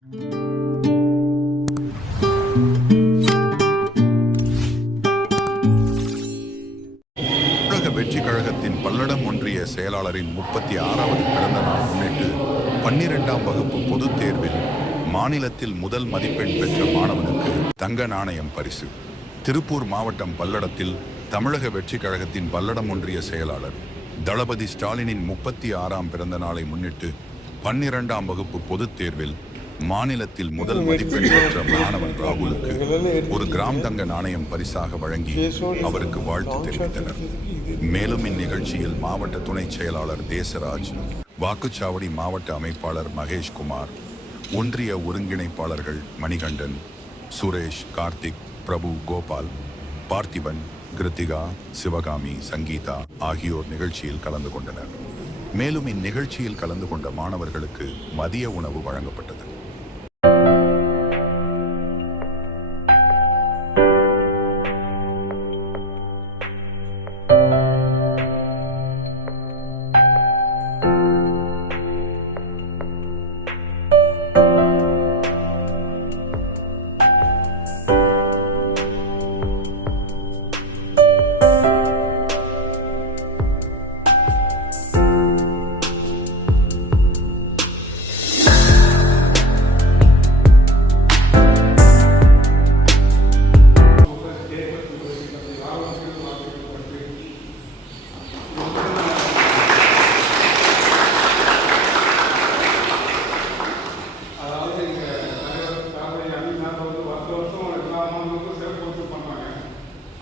தமிழக வெற்றி கழகத்தின் பல்லடம் ஒன்றிய செயலாளரின் 36வது பிறந்த நாள் முன்னிட்டு 12ஆம் வகுப்பு பொதுத் தேர்வில் மாநிலத்தில் முதல் மதிப்பெண் பெற்ற மாணவனுக்கு தங்க நாணயம் பரிசு. திருப்பூர் மாவட்டம் பல்லடத்தில் தமிழக வெற்றி கழகத்தின் பல்லடம் ஒன்றிய செயலாளர் தளபதி ஸ்டாலினின் 36ஆம் பிறந்த நாளை முன்னிட்டு 12ஆம் வகுப்பு பொதுத் தேர்வில் மாநிலத்தில் முதல் மதிப்பெண் பெற்ற மாணவன் ராகுலுக்கு ஒரு கிராம் தங்க நாணயம் பரிசாக வழங்கி அவருக்கு வாழ்த்து தெரிவித்தனர். மேலும் இந்நிகழ்ச்சியில் மாவட்ட துணை செயலாளர் தேசராஜ், வாக்குச்சாவடி மாவட்ட அமைப்பாளர் மகேஷ்குமார், ஒன்றிய ஒருங்கிணைப்பாளர்கள் மணிகண்டன், சுரேஷ், கார்த்திக், பிரபு, கோபால், பார்த்திபன், கிருத்திகா, சிவகாமி, சங்கீதா ஆகியோர் நிகழ்ச்சியில் கலந்து கொண்டனர். மேலும் இந்நிகழ்ச்சியில் கலந்து கொண்ட மாணவர்களுக்கு மதிய உணவு வழங்கப்பட்டது.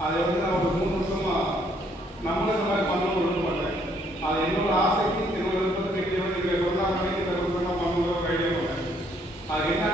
அதை நான் ஒரு 3 வருஷமாக நம்மளும் இந்த மாதிரி பண்ணணும்னு விரும்ப மாட்டேன். அது என்னோட ஆசைக்கு என்னோட விருப்பத்துக்கு எங்கள் கொரோனா பண்ணி இந்த பண்ணணும் ஒரு ஐடியா பண்ணேன். அது என்ன